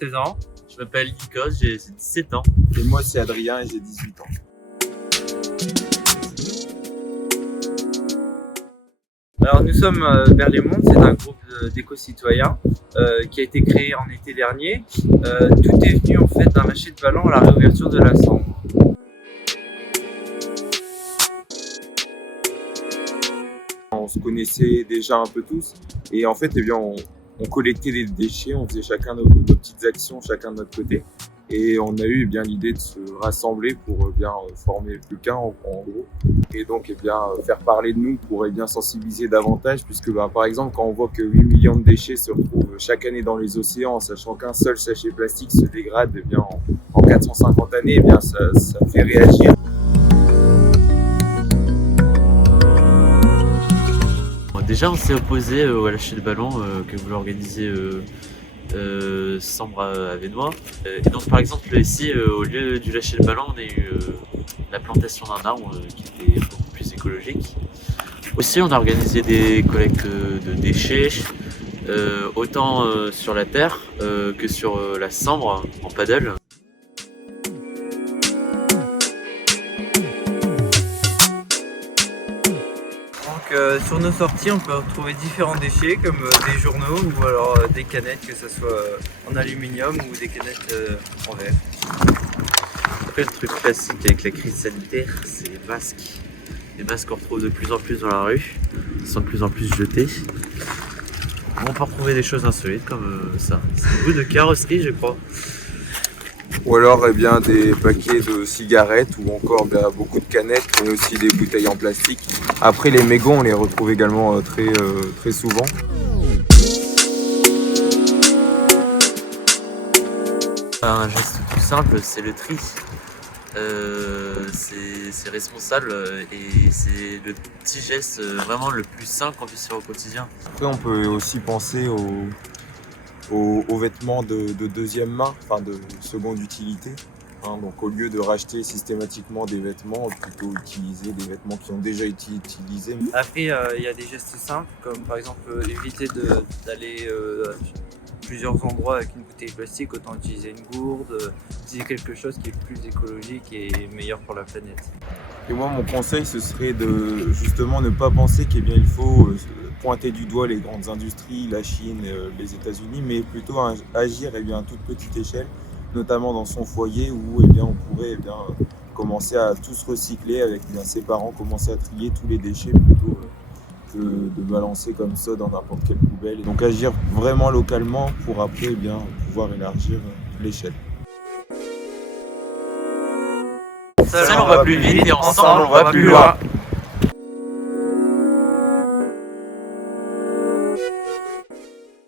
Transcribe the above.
16 ans. Je m'appelle Nikos, j'ai 17 ans. Et moi c'est Adrien et j'ai 18 ans. Alors nous sommes vers les mondes, c'est un groupe d'éco-citoyens qui a été créé en été dernier. Tout est venu en fait d'un lâcher de ballon à la réouverture de la Sambre. On se connaissait déjà un peu tous et en fait on collectait des déchets, on faisait chacun nos petites actions, chacun de notre côté. Et on a eu l'idée de se rassembler pour former plus qu'un en gros. Et donc faire parler de nous pour sensibiliser davantage, puisque par exemple quand on voit que 8 millions de déchets se retrouvent chaque année dans les océans, sachant qu'un seul sachet plastique se dégrade en 450 années, ça fait réagir. Déjà, on s'est opposé au lâcher de ballon que voulait organiser Sambre à Vénois. Et donc, par exemple, ici, au lieu du lâcher de ballon, on a eu la plantation d'un arbre qui était beaucoup plus écologique. Aussi, on a organisé des collectes de déchets, autant sur la terre que sur la Sambre en paddle. Sur nos sorties, on peut retrouver différents déchets comme des journaux ou alors des canettes, que ce soit en aluminium ou des canettes en verre. Après, le truc classique avec la crise sanitaire, c'est les masques. Les masques qu'on retrouve de plus en plus dans la rue, ils sont de plus en plus jetés. On peut retrouver des choses insolites comme ça. C'est un bout de carrosserie, je crois. Ou alors des paquets de cigarettes ou encore beaucoup de canettes, mais aussi des bouteilles en plastique. Après les mégots, on les retrouve également très souvent. Un geste tout simple, c'est le tri. C'est responsable et c'est le petit geste vraiment le plus simple qu'on puisse faire au quotidien. Après, on peut aussi penser aux vêtements de deuxième main, enfin de seconde utilité. Donc au lieu de racheter systématiquement des vêtements, plutôt utiliser des vêtements qui ont déjà été utilisés. Après, il y a des gestes simples comme par exemple éviter d'aller à plusieurs endroits avec une bouteille plastique, autant utiliser une gourde, utiliser quelque chose qui est plus écologique et meilleur pour la planète. Et moi, mon conseil, ce serait de justement ne pas penser qu'il faut pointer du doigt les grandes industries, la Chine, les États-Unis, mais plutôt agir à toute petite échelle, notamment dans son foyer où on pourrait commencer à tous recycler avec ses parents, commencer à trier tous les déchets plutôt que de balancer comme ça dans n'importe quelle poubelle. Et donc agir vraiment localement pour après pouvoir élargir l'échelle. Seul on va plus vite et ensemble on va plus loin.